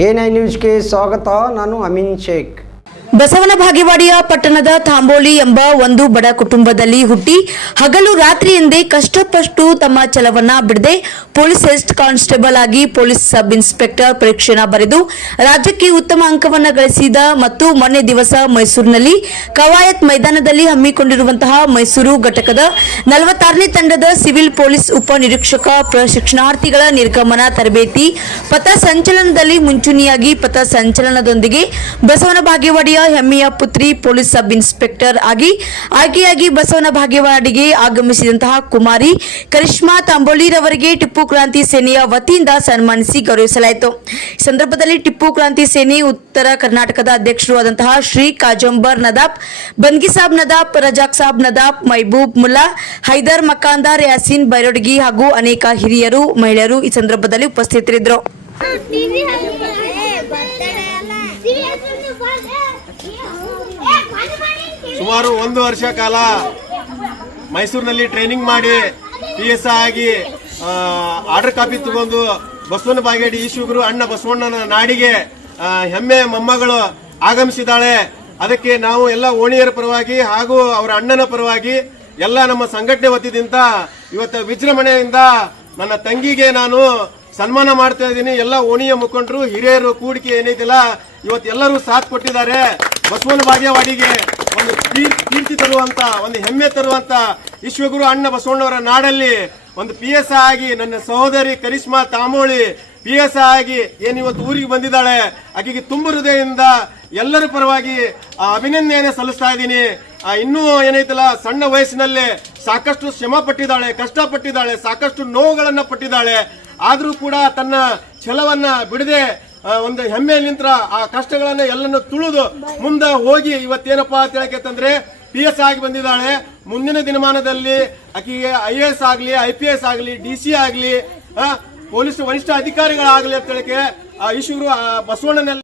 A9 ನ್ಯೂಸ್ಗೆ ಸ್ವಾಗತ. ನಾನು ಅಮೀನ್ ಶೇಖ್. ಬಸವನ ಬಾಗೇವಾಡಿಯ ಪಟ್ಟಣದ ತಾಂಬೋಳಿ ಎಂಬ ಒಂದು ಬಡ ಕುಟುಂಬದಲ್ಲಿ ಹುಟ್ಟಿ ಹಗಲು ರಾತ್ರಿ ಎಂದೇ ಕಷ್ಟಪಟ್ಟು ತಮ್ಮ ಛಲವನ್ನ ಬಿಡದೆ ಪೊಲೀಸ್ ಹೆಡ್ ಕಾನ್ಸ್ಟೇಬಲ್ ಆಗಿ ಪೊಲೀಸ್ ಸಬ್ ಇನ್ಸ್ಪೆಕ್ಟರ್ ಪರೀಕ್ಷೆನ ಬರೆದು ರಾಜ್ಯಕ್ಕೆ ಉತ್ತಮ ಅಂಕವನ್ನ ಗಳಿಸಿದ ಮತ್ತು ಮೊನ್ನೆ ದಿವಸ ಮೈಸೂರಿನಲ್ಲಿ ಕವಾಯತ್ ಮೈದಾನದಲ್ಲಿ ಹಮ್ಮಿಕೊಂಡಿರುವಂತಹ ಮೈಸೂರು ಘಟಕದ 46ನೇ ತಂಡದ ಸಿವಿಲ್ ಪೊಲೀಸ್ ಉಪ ನಿರೀಕ್ಷಕ ಪ್ರಶಿಕ್ಷಣಾರ್ಥಿಗಳ ನಿರ್ಗಮನ ತರಬೇತಿ ಪಥ ಸಂಚಲನದಲ್ಲಿ ಮುಂಚೂಣಿಯಾಗಿ ಪಥ ಸಂಚಲನದೊಂದಿಗೆ ಬಸವನ ಬಾಗೇವಾಡಿಯ ಹೆಮ್ಮೆಯ ಪುತ್ರಿ ಪೊಲೀಸ್ ಸಬ್ ಇನ್ಸ್ಪೆಕ್ಟರ್ ಆಗಿ ಆಯ್ಕೆಯಾಗಿ ಬಸವನ ಬಾಗೇವಾಡಿಗೆ ಆಗಮಿಸಿದಂತಹ ಕುಮಾರಿ ಕರಿಷ್ಮಾ ತಾಂಬೋಳಿರವರಿಗೆ ಟಿಪ್ಪು ಕ್ರಾಂತಿ ಸೇನೆಯ ವತಿಯಿಂದ ಸನ್ಮಾನಿಸಿ ಗೌರವಿಸಲಾಯಿತು. ಈ ಸಂದರ್ಭದಲ್ಲಿ ಟಿಪ್ಪು ಕ್ರಾಂತಿ ಸೇನೆ ಉತ್ತರ ಕರ್ನಾಟಕದ ಅಧ್ಯಕ್ಷರು ಆದಂತಹ ಶ್ರೀ ಕಾಜಂಬರ್ ನದಾಬ್, ಬಂದ್ಗಿಸಾಬ್ ನದಾಬ್, ರಜಾಕ್ ಸಾಬ್ ನದಾಬ್, ಮೈಬೂಬ್ ಮುಲ್ಲಾ, ಹೈದರ್ ಮಕಾಂದಾರ್, ಯಾಸೀನ್ ಬೈರೋಡ್ಗಿ ಹಾಗೂ ಅನೇಕ ಹಿರಿಯರು ಮಹಿಳೆಯರು ಈ ಸಂದರ್ಭದಲ್ಲಿ ಉಪಸ್ಥಿತರಿದ್ದರು. ಸುಮಾರು 1 ವರ್ಷ ಕಾಲ ಮೈಸೂರಿನಲ್ಲಿ ಟ್ರೈನಿಂಗ್ ಮಾಡಿ PSI ಆಗಿ ಆರ್ಡರ್ ಕಾಪಿ ತಗೊಂಡು ಬಸವನ ಬಾಗೇವಾಡಿ ಈಶ್ವರಗುರು ಅಣ್ಣ ಬಸವಣ್ಣನ ನಾಡಿಗೆ ಹೆಮ್ಮೆ ಮೊಮ್ಮಗಳು ಆಗಮಿಸಿದ್ದಾಳೆ. ಅದಕ್ಕೆ ನಾವು ಎಲ್ಲ ಓಣಿಯರ ಪರವಾಗಿ ಹಾಗೂ ಅವರ ಅಣ್ಣನ ಪರವಾಗಿ ಎಲ್ಲ ನಮ್ಮ ಸಂಘಟನೆ ವತಿಯಿಂದ ಇವತ್ತು ವಿಜೃಂಭಣೆಯಿಂದ ನನ್ನ ತಂಗಿಗೆ ನಾನು ಸನ್ಮಾನ ಮಾಡ್ತಾ ಇದ್ದೀನಿ. ಎಲ್ಲ ಓಣಿಯ ಮುಖಂಡರು ಹಿರಿಯರು ಕೂಡಿಕೆ ಏನೈತಿಲ್ಲ ಇವತ್ತು ಎಲ್ಲರೂ ಸಾಥ್ ಕೊಟ್ಟಿದ್ದಾರೆ. ಬಸವನ ಬಾಗೇವಾಡಿಗೆ ಒಂದು ಕೀರ್ತಿ ತರುವಂತ, ಒಂದು ಹೆಮ್ಮೆ ತರುವಂತ ವಿಶ್ವಗುರು ಅಣ್ಣ ಬಸವಣ್ಣವರ ನಾಡಲ್ಲಿ ಒಂದು PSI ಆಗಿ ನನ್ನ ಸಹೋದರಿ ಕರಿಷ್ಮಾ ತಾಂಬೋಳಿ PSI ಆಗಿ ಏನಿವತ್ತು ಊರಿಗೆ ಬಂದಿದ್ದಾಳೆ. ಆಕೆಗೆ ತುಂಬ ಹೃದಯದಿಂದ ಎಲ್ಲರ ಪರವಾಗಿ ಅಭಿನಂದನೆ ಸಲ್ಲಿಸ್ತಾ ಇದ್ದೀನಿ. ಇನ್ನೂ ಏನೈತಲ್ಲ ಸಣ್ಣ ವಯಸ್ಸಿನಲ್ಲೇ ಸಾಕಷ್ಟು ಶ್ರಮ ಪಟ್ಟಿದ್ದಾಳೆ, ಕಷ್ಟಪಟ್ಟಿದ್ದಾಳೆ, ಸಾಕಷ್ಟು ನೋವುಗಳನ್ನ ಪಟ್ಟಿದ್ದಾಳೆ. ಆದ್ರೂ ಕೂಡ ತನ್ನ ಛಲವನ್ನ ಬಿಡದೆ ಒಂದು ಹೆಮ್ಮೆ ನಿಂತ್ರ ಆ ಕಷ್ಟಗಳನ್ನ ಎಲ್ಲನ್ನು ತುಳಿದು ಮುಂದೆ ಹೋಗಿ ಇವತ್ತೇನಪ್ಪಾ ಅಂತ ಹೇಳಕಂದ್ರೆ PSI ಆಗಿ ಬಂದಿದ್ದಾಳೆ. ಮುಂದಿನ ದಿನಮಾನದಲ್ಲಿ ಆಕೆಗೆ IAS ಆಗ್ಲಿ, IPS ಆಗ್ಲಿ, DC ಆಗ್ಲಿ, ಪೊಲೀಸ್ ವರಿಷ್ಠ ಅಧಿಕಾರಿಗಳಾಗ್ಲಿ ಅಂತ ಹೇಳಕ್ಕೆ ಈಶ್ವರರು ಬಸವಣ್ಣನಲ್ಲಿ